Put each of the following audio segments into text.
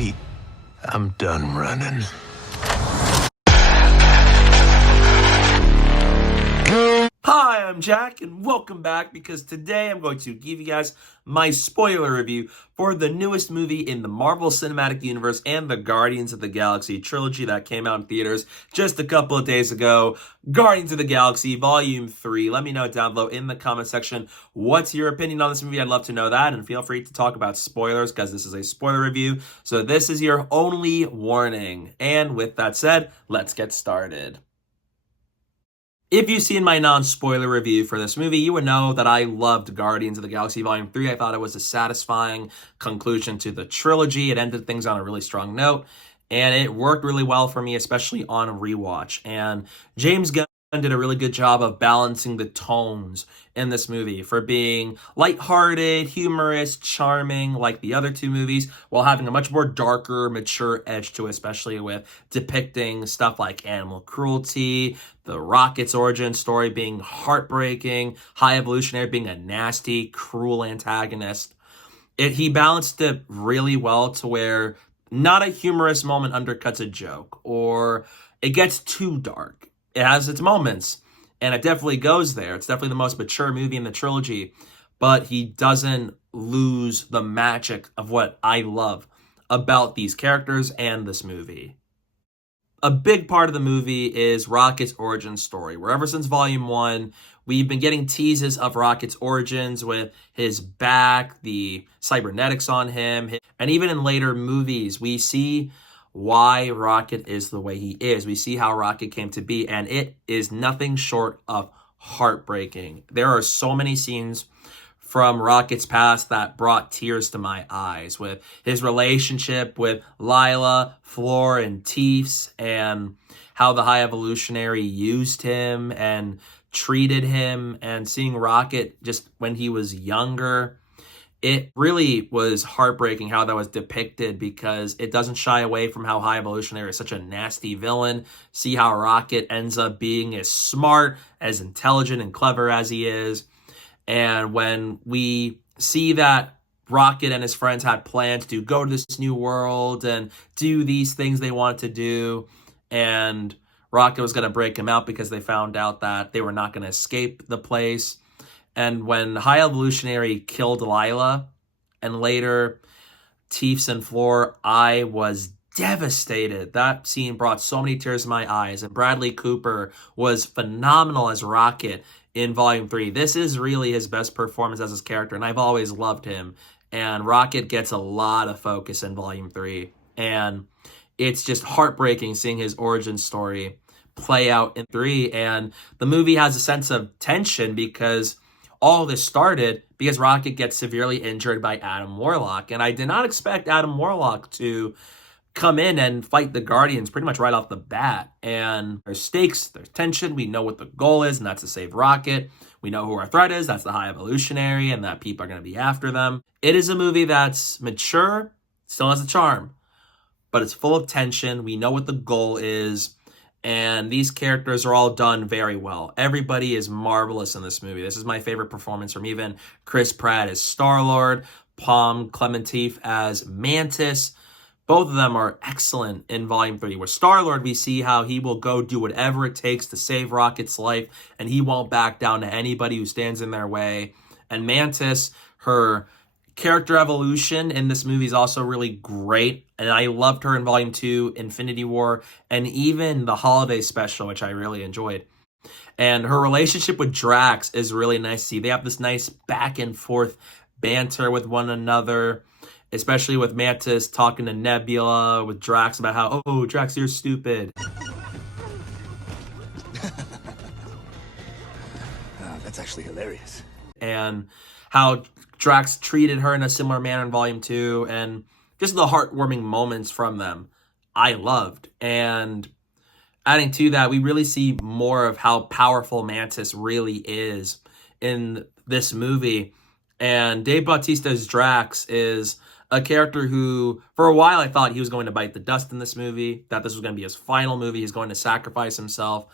Pete. I'm done running. Hi, I'm Jack, and welcome back, because today I'm going to give you guys my spoiler review for the newest movie in the Marvel Cinematic Universe and the Guardians of the Galaxy trilogy that came out in theaters just a couple of days ago. Guardians of the Galaxy Volume 3. Let me know down below in the comment section what's your opinion on this movie. I'd love to know that, and feel free to talk about spoilers because this is a spoiler review, so this is your only warning. And with that said, let's get started. If you've seen my non-spoiler review for this movie, you would know that I loved Guardians of the Galaxy Volume 3. I thought it was a satisfying conclusion to the trilogy. It ended things on a really strong note, and it worked really well for me, especially on a rewatch. And James Gunn did a really good job of balancing the tones in this movie for being lighthearted, humorous, charming like the other two movies, while having a much more darker, mature edge to it, especially with depicting stuff like animal cruelty, the Rocket's origin story being heartbreaking, High Evolutionary being a nasty, cruel antagonist. He balanced it really well to where not a humorous moment undercuts a joke, or it gets too dark. It has its moments, and it definitely goes there. It's definitely the most mature movie in the trilogy, but he doesn't lose the magic of what I love about these characters and this movie. A big part of the movie is Rocket's origin story, where ever since Volume 1, we've been getting teases of Rocket's origins with his back, the cybernetics on him, and even in later movies, we see why Rocket is the way he is. We see how Rocket came to be, and it is nothing short of heartbreaking. There are so many scenes from Rocket's past that brought tears to my eyes, with his relationship with Lila, Floor, and Teefs, and how the High Evolutionary used him and treated him, and seeing Rocket just when he was younger. It really was heartbreaking how that was depicted, because it doesn't shy away from how High Evolutionary is such a nasty villain. See how Rocket ends up being as smart, as intelligent, and clever as he is. And when we see that Rocket and his friends had plans to go to this new world and do these things they wanted to do, and Rocket was going to break him out because they found out that they were not going to escape the place. And when High Evolutionary killed Lila, and later Teefs and Floor, I was devastated. That scene brought so many tears to my eyes. And Bradley Cooper was phenomenal as Rocket in Volume 3. This is really his best performance as his character, and I've always loved him. And Rocket gets a lot of focus in Volume 3. And it's just heartbreaking seeing his origin story play out in 3. And the movie has a sense of tension, because all this started because Rocket gets severely injured by Adam Warlock. And I did not expect Adam Warlock to come in and fight the Guardians pretty much right off the bat. And there's stakes, there's tension. We know what the goal is, and that's to save Rocket. We know who our threat is. That's the High Evolutionary, and that people are going to be after them. It is a movie that's mature, still has a charm, but it's full of tension. We know what the goal is. And these characters are all done very well. Everybody is marvelous in this movie. This is my favorite performance from even Chris Pratt as Star-Lord, Pom Klementieff as Mantis. Both of them are excellent in Volume 3. With Star-Lord, we see how he will go do whatever it takes to save Rocket's life, and he won't back down to anybody who stands in their way. And Mantis, her character evolution in this movie is also really great, and I loved her in Volume 2, Infinity War, and even the holiday special, which I really enjoyed. And her relationship with Drax is really nice to see. They have this nice back and forth banter with one another, especially with Mantis talking to Nebula, with Drax about how, oh, Drax, you're stupid. That's actually hilarious. And how Drax treated her in a similar manner in Volume 2, and just the heartwarming moments from them I loved. And adding to that, we really see more of how powerful Mantis really is in this movie. And Dave Bautista's Drax is a character who, for a while, I thought he was going to bite the dust in this movie, that this was going to be his final movie, he's going to sacrifice himself.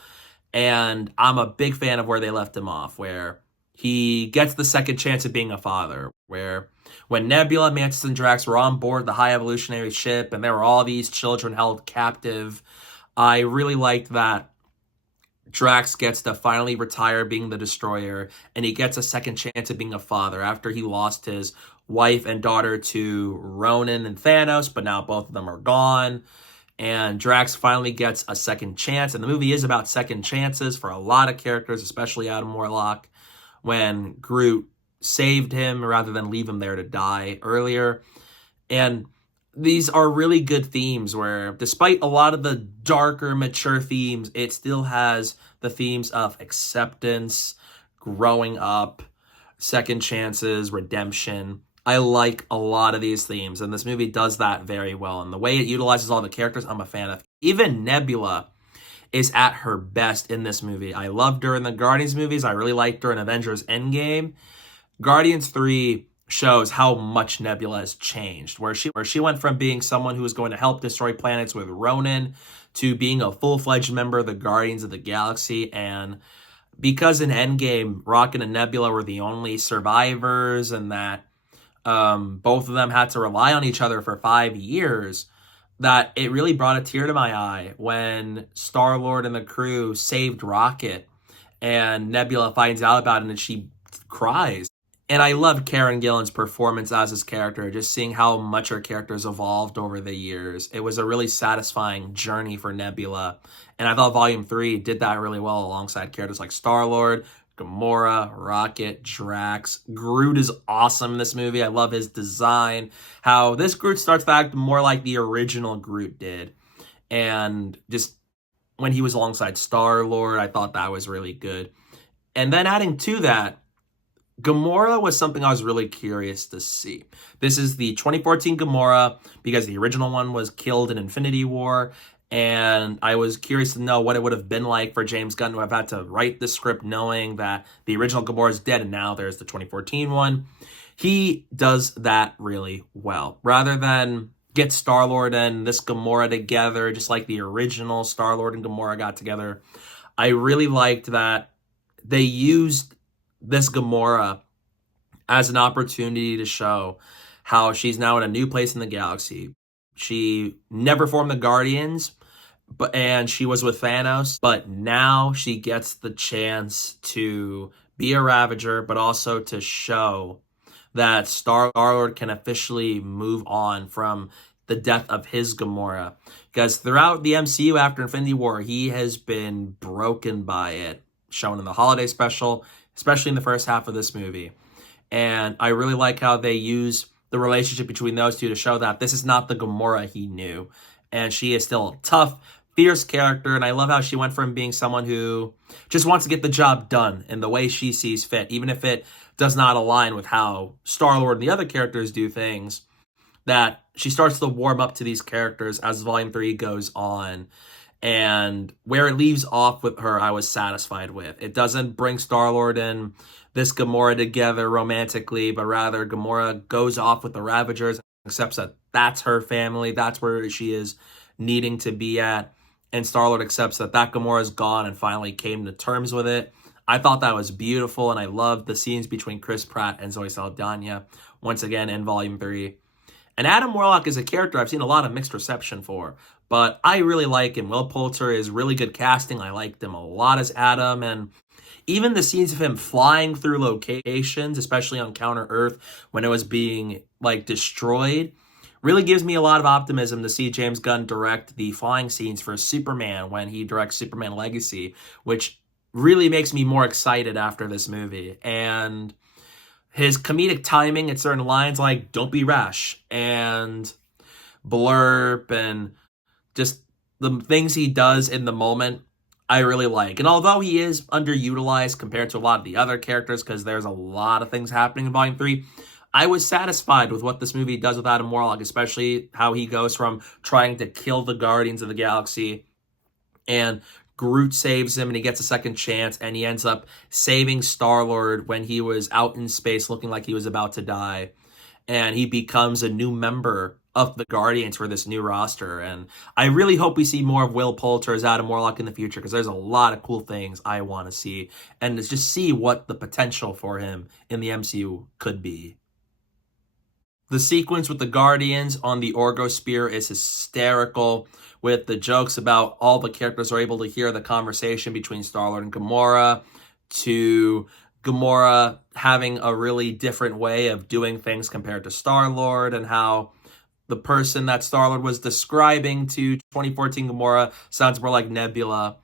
And I'm a big fan of where they left him off, where he gets the second chance at being a father, where when Nebula, Mantis, and Drax were on board the High Evolutionary ship and there were all these children held captive, I really liked that Drax gets to finally retire being the Destroyer, and he gets a second chance at being a father after he lost his wife and daughter to Ronan and Thanos, but now both of them are gone. And Drax finally gets a second chance, and the movie is about second chances for a lot of characters, especially Adam Warlock, when Groot saved him rather than leave him there to die earlier. And these are really good themes where, despite a lot of the darker, mature themes, it still has the themes of acceptance, growing up, second chances, redemption. I like a lot of these themes, and this movie does that very well. And the way it utilizes all the characters, I'm a fan of. Even Nebula is at her best in this movie. I loved her in the Guardians movies. I really liked her in Avengers Endgame. Guardians 3 shows how much Nebula has changed, where she went from being someone who was going to help destroy planets with Ronan to being a full-fledged member of the Guardians of the Galaxy. And because in Endgame, Rocket and Nebula were the only survivors, and that both of them had to rely on each other for 5 years, that it really brought a tear to my eye when Star-Lord and the crew saved Rocket and Nebula finds out about it and she cries. And I love Karen Gillan's performance as his character, just seeing how much her character's evolved over the years. It was a really satisfying journey for Nebula. And I thought Volume 3 did that really well alongside characters like Star-Lord, Gamora, Rocket, Drax. Groot is awesome in this movie. I love his design. How this Groot starts to act more like the original Groot did. And just when he was alongside Star-Lord, I thought that was really good. And then adding to that, Gamora was something I was really curious to see. This is the 2014 Gamora because the original one was killed in Infinity War, and I was curious to know what it would have been like for James Gunn to have had to write the script knowing that the original Gamora is dead and now there's the 2014 one. He does that really well. Rather than get Star-Lord and this Gamora together, just like the original Star-Lord and Gamora got together, I really liked that they used this Gamora as an opportunity to show how she's now in a new place in the galaxy. She never formed the Guardians, and she was with Thanos, but now she gets the chance to be a Ravager, but also to show that Star-Lord can officially move on from the death of his Gamora. Because throughout the MCU after Infinity War, he has been broken by it, shown in the holiday special, especially in the first half of this movie. And I really like how they use the relationship between those two to show that this is not the Gamora he knew. And she is still a tough, fierce character. And I love how she went from being someone who just wants to get the job done in the way she sees fit, even if it does not align with how Star-Lord and the other characters do things, that she starts to warm up to these characters as Volume 3 goes on. And where it leaves off with her, I was satisfied with. It doesn't bring Star-Lord and this Gamora together romantically, but rather Gamora goes off with the Ravagers, accepts that that's her family, that's where she is needing to be at, and Star-Lord accepts that that Gamora is gone and finally came to terms with it. I thought that was beautiful, and I loved the scenes between Chris Pratt and Zoe Saldaña, once again in Volume 3. And Adam Warlock is a character I've seen a lot of mixed reception for, but I really like him. Will Poulter is really good casting. I liked him a lot as Adam, and even the scenes of him flying through locations, especially on Counter-Earth when it was being destroyed, really gives me a lot of optimism to see James Gunn direct the flying scenes for Superman when he directs Superman Legacy, which really makes me more excited after this movie. And his comedic timing at certain lines like "Don't be rash" and "Blurp" and just the things he does in the moment, I really like. And although he is underutilized compared to a lot of the other characters, because there's a lot of things happening in Volume 3, I was satisfied with what this movie does with Adam Warlock, especially how he goes from trying to kill the Guardians of the Galaxy, and Groot saves him and he gets a second chance, and he ends up saving Star-Lord when he was out in space looking like he was about to die. And he becomes a new member of the Guardians for this new roster. And I really hope we see more of Will Poulter as Adam Warlock in the future, because there's a lot of cool things I want to see, and to just see what the potential for him in the MCU could be. The sequence with the Guardians on the Orgosphere is hysterical, with the jokes about all the characters are able to hear the conversation between Star-Lord and Gamora, to Gamora having a really different way of doing things compared to Star-Lord, and how the person that Star-Lord was describing to 2014 Gamora sounds more like Nebula.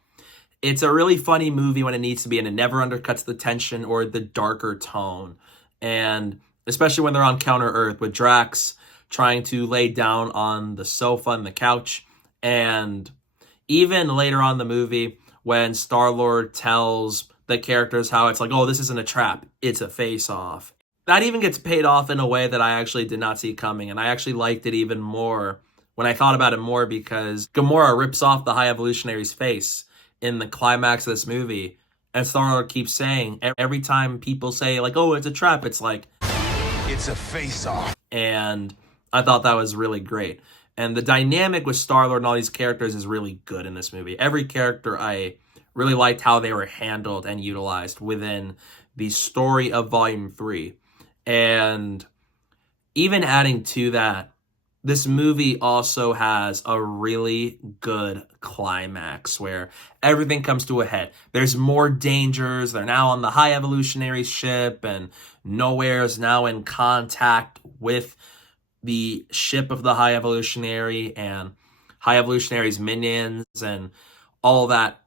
It's a really funny movie when it needs to be, and it never undercuts the tension or the darker tone. And especially when they're on Counter-Earth with Drax trying to lay down on the sofa and the couch. And even later on in the movie, when Star-Lord tells the characters how it's like, oh, this isn't a trap, it's a face-off. That even gets paid off in a way that I actually did not see coming. And I actually liked it even more when I thought about it more, because Gamora rips off the High Evolutionary's face in the climax of this movie. And Star-Lord keeps saying, every time people say, like, oh, it's a trap, it's like, it's a face-off. And I thought that was really great. And the dynamic with Star-Lord and all these characters is really good in this movie. Every character, I really liked how they were handled and utilized within the story of Volume 3. And even adding to that, this movie also has a really good climax where everything comes to a head. There's more dangers. They're now on the High Evolutionary ship, and Nowhere is now in contact with the ship of the High Evolutionary and High Evolutionary's minions and all that.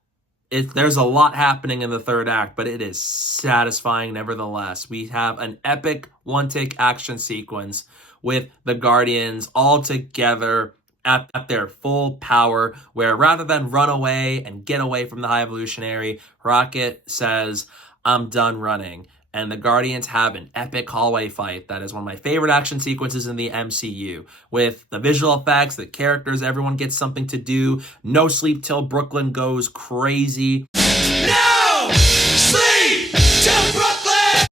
There's a lot happening in the third act, but it is satisfying nevertheless. We have an epic one-take action sequence with the Guardians all together at their full power, where rather than run away and get away from the High Evolutionary, Rocket says, I'm done running. And the Guardians have an epic hallway fight that is one of my favorite action sequences in the MCU. With the visual effects, the characters, everyone gets something to do. No sleep till Brooklyn goes crazy. No sleep till Brooklyn!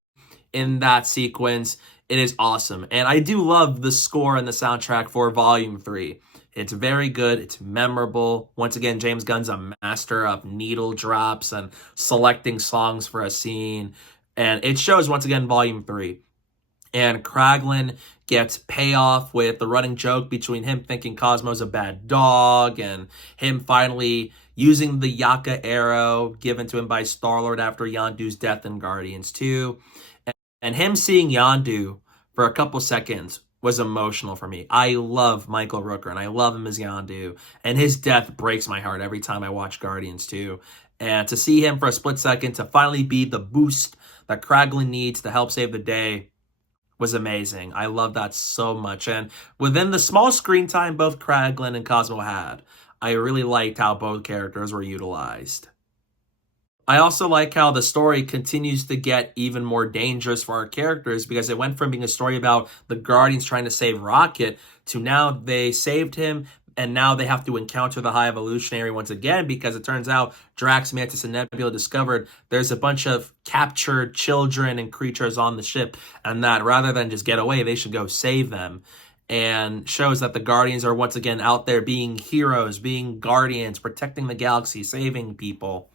In that sequence, it is awesome. And I do love the score and the soundtrack for Volume 3. It's very good. It's memorable. Once again, James Gunn's a master of needle drops and selecting songs for a scene. And it shows once again Volume 3. And Kraglin gets payoff with the running joke between him thinking Cosmo's a bad dog and him finally using the Yaka arrow given to him by Star-Lord after Yondu's death in Guardians 2. And him seeing Yondu for a couple seconds was emotional for me. I love Michael Rooker, and I love him as Yondu. And his death breaks my heart every time I watch Guardians 2. And to see him for a split second, to finally be the boost that Kraglin needs to help save the day, was amazing. I love that so much. And within the small screen time both Kraglin and Cosmo had, I really liked how both characters were utilized. I also like how the story continues to get even more dangerous for our characters, because it went from being a story about the Guardians trying to save Rocket to now they saved him, and now they have to encounter the High Evolutionary once again, because it turns out Drax, Mantis, and Nebula discovered there's a bunch of captured children and creatures on the ship, and that rather than just get away, they should go save them. And shows that the Guardians are once again out there being heroes, being guardians, protecting the galaxy, saving people.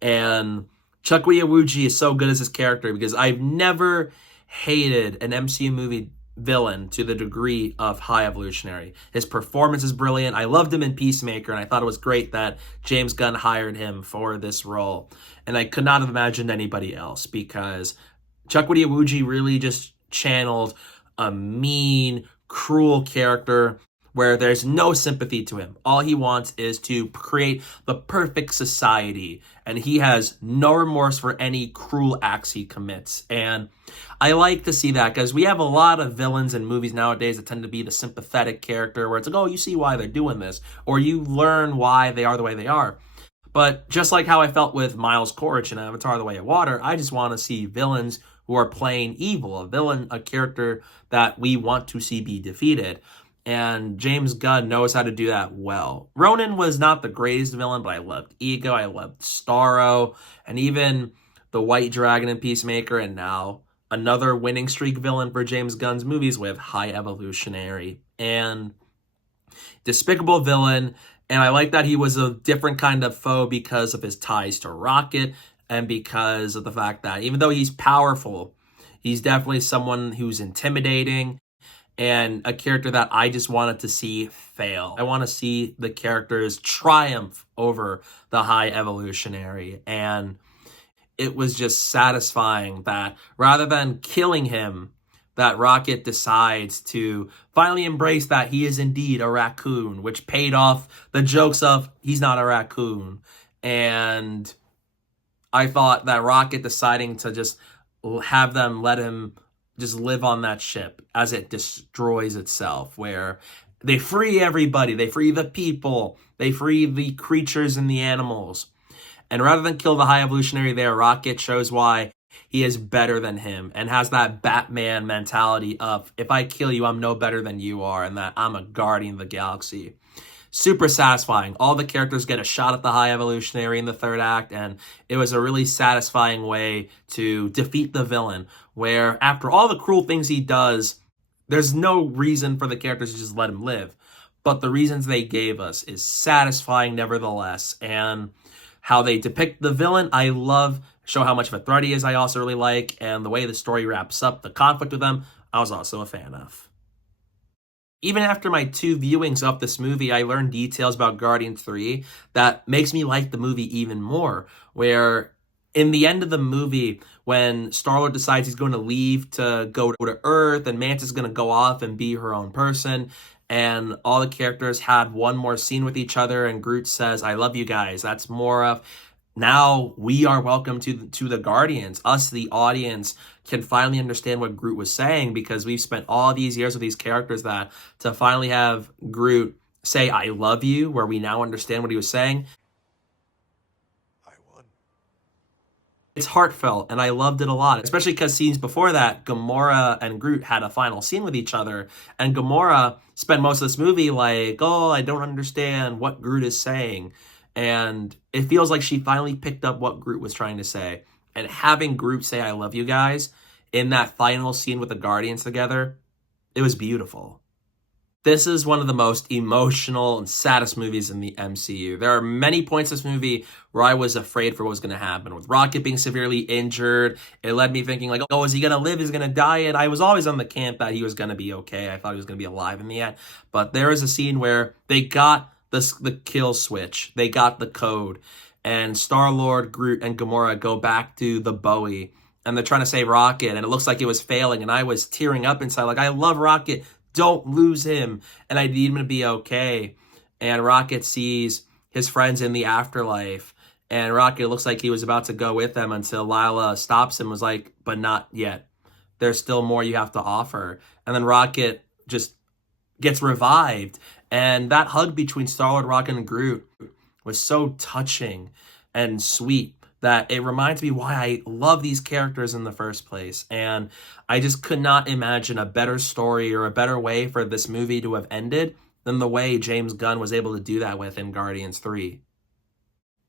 And Chukwudi Iwuji is so good as his character, because I've never hated an MCU movie villain to the degree of High Evolutionary. His performance is brilliant. I loved him in Peacemaker, and I thought it was great that James Gunn hired him for this role. And I could not have imagined anybody else, because Chukwudi Iwuji really just channeled a mean, cruel character where there's no sympathy to him. All he wants is to create the perfect society, and he has no remorse for any cruel acts he commits. And I like to see that, because we have a lot of villains in movies nowadays that tend to be the sympathetic character, where it's like, oh, you see why they're doing this, or you learn why they are the way they are. But just like how I felt with Miles Corch in Avatar: The Way of Water, I just want to see villains who are playing evil, a character that we want to see be defeated. And James Gunn knows how to do that well. Ronan was not the greatest villain, but I loved Ego, I loved Starro, and even the White Dragon in Peacemaker, and now another winning streak villain for James Gunn's movies with High Evolutionary. and despicable villain. And I like that he was a different kind of foe because of his ties to Rocket and because of the fact that even though he's powerful, he's definitely someone who's intimidating and a character that I just wanted to see fail. I want to see the characters triumph over the High Evolutionary. And it was just satisfying that rather than killing him, that Rocket decides to finally embrace that he is indeed a raccoon, which paid off the jokes of he's not a raccoon. And I thought that Rocket deciding to just have them let him just live on that ship as it destroys itself, where they free everybody, they free the people, they free the creatures and the animals. And rather than kill the High Evolutionary there, Rocket shows why he is better than him and has that Batman mentality of, if I kill you, I'm no better than you are, and that I'm a guardian of the galaxy. Super satisfying. All the characters get a shot at the High Evolutionary in the third act, and it was a really satisfying way to defeat the villain, where after all the cruel things he does, there's no reason for the characters to just let him live. But the reasons they gave us is satisfying nevertheless, and how they depict the villain, I love. Show how much of a threat he is, I also really like. And the way the story wraps up, the conflict with them, I was also a fan of. Even after my 2 viewings of this movie, I learned details about Guardians 3 that makes me like the movie even more. Where in the end of the movie, when Star-Lord decides he's going to leave to go to Earth, and Mantis is going to go off and be her own person, and all the characters had one more scene with each other, and Groot says, "I love you guys." That's more of, now we are welcome to the Guardians. Us, the audience, can finally understand what Groot was saying, because we've spent all these years with these characters, that to finally have Groot say, "I love you," where we now understand what he was saying. I won. It's heartfelt, and I loved it a lot, especially because scenes before that, Gamora and Groot had a final scene with each other, and Gamora spent most of this movie like, "Oh, I don't understand what Groot is saying." And it feels like she finally picked up what Groot was trying to say. And having Groot say, "I love you guys," in that final scene with the Guardians together, it was beautiful. This is one of the most emotional and saddest movies in the MCU. There are many points in this movie where I was afraid for what was going to happen. With Rocket being severely injured, it led me thinking like, oh, is he going to live? Is he going to die? And I was always on the camp that he was going to be okay. I thought he was going to be alive in the end. But there is a scene where they got the kill switch. They got the code. And Star-Lord, Groot, and Gamora go back to the Bowie. And they're trying to save Rocket. And it looks like it was failing. And I was tearing up inside. Like, I love Rocket. Don't lose him. And I need him to be okay. And Rocket sees his friends in the afterlife. And Rocket looks like he was about to go with them until Lila stops him, was like, "But not yet. There's still more you have to offer." And then Rocket just gets revived. And that hug between Star-Lord, Rocket, and Groot was so touching and sweet that it reminds me why I love these characters in the first place. And I just could not imagine a better story or a better way for this movie to have ended than the way James Gunn was able to do that with in Guardians 3.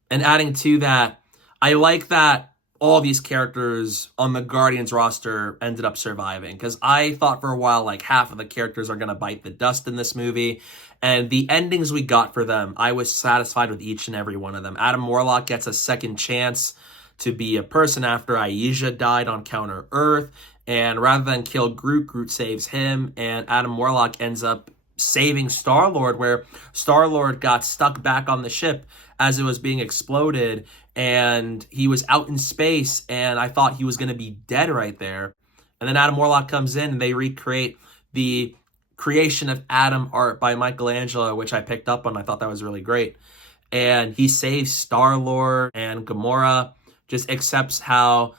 And adding to that, I like that all these characters on the Guardians roster ended up surviving, because I thought for a while like half of the characters are going to bite the dust in this movie, and the endings we got for them, I was satisfied with each and every one of them. Adam Warlock gets a second chance to be a person after Aisha died on Counter Earth, and rather than kill Groot, Groot saves him, and Adam Warlock ends up saving Star-Lord, where Star-Lord got stuck back on the ship as it was being exploded, and he was out in space, and I thought he was going to be dead right there. And then Adam Warlock comes in, and they recreate the creation of Adam art by Michelangelo, which I picked up on. I thought that was really great. And he saves Star-Lord, and Gamora just accepts how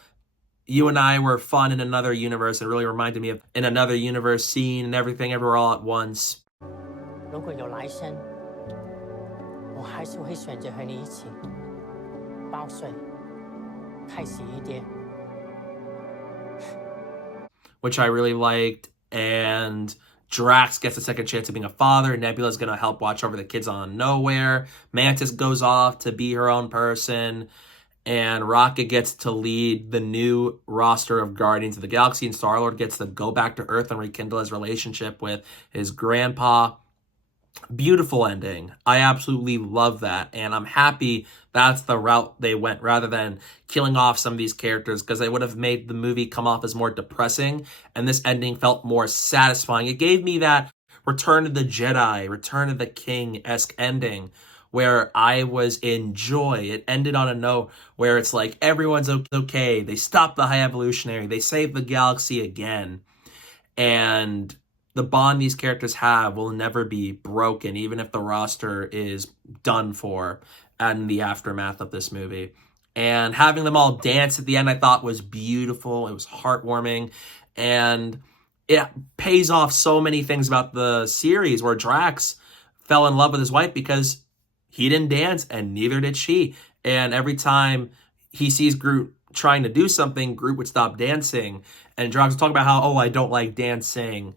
you and I were fun in another universe. It really reminded me of in another universe scene and everything everywhere all at once. 如果有来生，我还是会选择和你一起报税，开心一点。 Which I really liked. And Drax gets a second chance of being a father. Nebula's going to help watch over the kids on Nowhere. Mantis goes off to be her own person. and Rocket gets to lead the new roster of Guardians of the Galaxy, and Star-Lord gets to go back to Earth and rekindle his relationship with his grandpa. Beautiful ending. I absolutely love that, and I'm happy that's the route they went rather than killing off some of these characters, because they would have made the movie come off as more depressing, and this ending felt more satisfying. It gave me that Return of the Jedi, Return of the King-esque ending where I was in joy. It ended on a note where it's like everyone's okay. They stopped the High Evolutionary. They saved the galaxy again. And the bond these characters have will never be broken, even if the roster is done for in the aftermath of this movie. And having them all dance at the end, I thought was beautiful. It was heartwarming. And it pays off so many things about the series where Drax fell in love with his wife because he didn't dance and neither did she. And every time he sees Groot trying to do something, Groot would stop dancing. And Drax would talk about how, oh, I don't like dancing.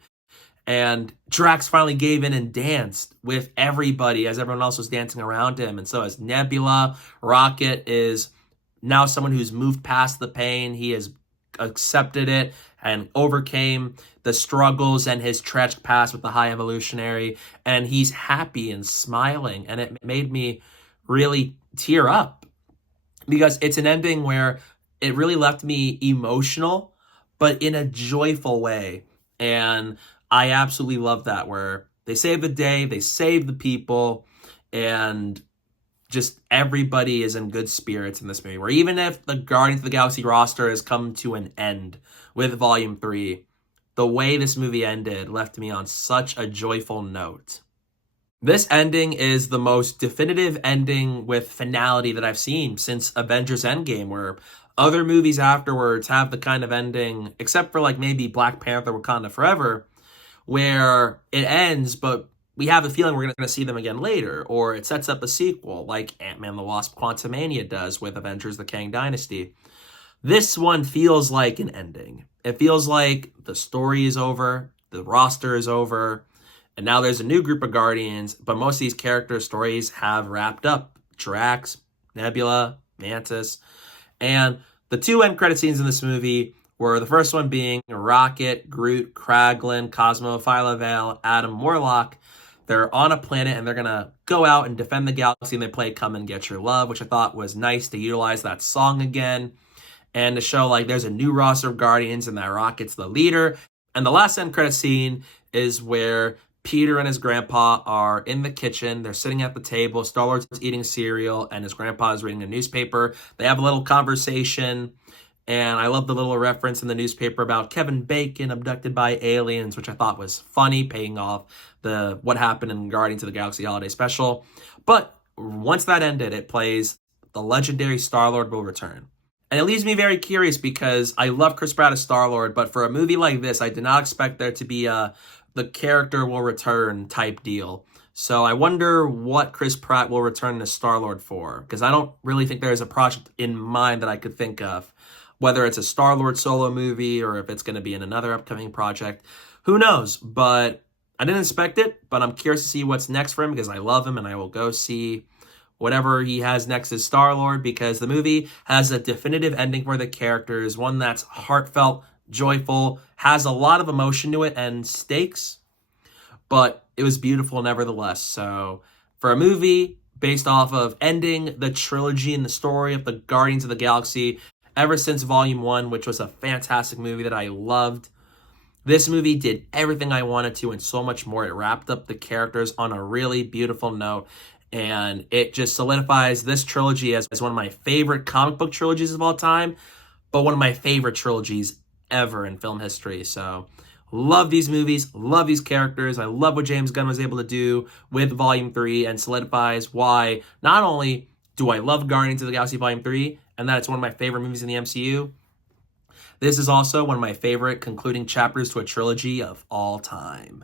And Drax finally gave in and danced with everybody as everyone else was dancing around him. And so as Nebula, Rocket is now someone who's moved past the pain. He has accepted it and overcame the struggles and his tragic past with the High Evolutionary. And he's happy and smiling. And it made me really tear up because it's an ending where it really left me emotional, but in a joyful way. And I absolutely love that, where they save the day, they save the people, and just everybody is in good spirits in this movie. Where even if the Guardians of the Galaxy roster has come to an end with Volume 3, the way this movie ended left me on such a joyful note. This ending is the most definitive ending with finality that I've seen since Avengers Endgame, where other movies afterwards have the kind of ending, except for like maybe Black Panther Wakanda Forever, where it ends, but we have a feeling we're going to see them again later, or it sets up a sequel like Ant-Man the Wasp Quantumania does with Avengers the Kang Dynasty. This one feels like an ending. It feels like the story is over, the roster is over, and now there's a new group of Guardians, but most of these character stories have wrapped up. Drax, Nebula, Mantis, and the two end credit scenes in this movie were the first one being Rocket, Groot, Kraglin, Cosmo, Phyla-Vell, Adam Warlock. They're on a planet and they're going to go out and defend the galaxy, and they play Come and Get Your Love, which I thought was nice to utilize that song again and to show like there's a new roster of Guardians and that Rocket's the leader. And the last end credit scene is where Peter and his grandpa are in the kitchen. They're sitting at the table. Star-Lord's eating cereal and his grandpa is reading a newspaper. They have a little conversation. And I love the little reference in the newspaper about Kevin Bacon abducted by aliens, which I thought was funny, paying off the what happened in Guardians of the Galaxy Holiday Special. But once that ended, it plays The Legendary Star-Lord Will Return. And it leaves me very curious because I love Chris Pratt as Star-Lord, but for a movie like this, I did not expect there to be a the character will return type deal. So I wonder what Chris Pratt will return to Star-Lord for, because I don't really think there's a project in mind that I could think of. Whether it's a Star-Lord solo movie or if it's going to be in another upcoming project, who knows? But I didn't expect it, but I'm curious to see what's next for him because I love him and I will go see whatever he has next as Star-Lord, because the movie has a definitive ending for the characters, one that's heartfelt, joyful, has a lot of emotion to it and stakes, but it was beautiful nevertheless. So for a movie based off of ending the trilogy and the story of the Guardians of the Galaxy ever since Volume 1, which was a fantastic movie that I loved, this movie did everything I wanted to and so much more. It wrapped up the characters on a really beautiful note, and it just solidifies this trilogy as one of my favorite comic book trilogies of all time, but one of my favorite trilogies ever in film history. So love these movies, love these characters. I love what James Gunn was able to do with Volume 3 and solidifies why not only do I love Guardians of the Galaxy Volume 3 and that it's one of my favorite movies in the MCU, this is also one of my favorite concluding chapters to a trilogy of all time.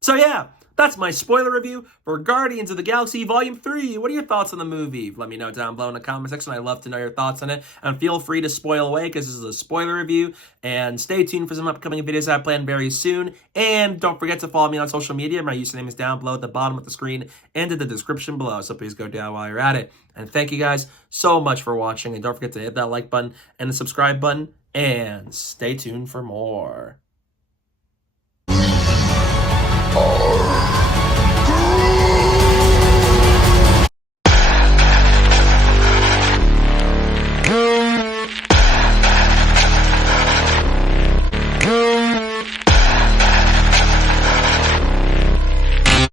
So yeah, that's my spoiler review for Guardians of the Galaxy Volume 3. What are your thoughts on the movie? Let me know down below in the comment section. I'd love to know your thoughts on it. And feel free to spoil away because this is a spoiler review. And stay tuned for some upcoming videos I plan very soon. And don't forget to follow me on social media. My username is down below at the bottom of the screen and in the description below. So please go down while you're at it. And thank you guys so much for watching. And don't forget to hit that like button and the subscribe button. And stay tuned for more.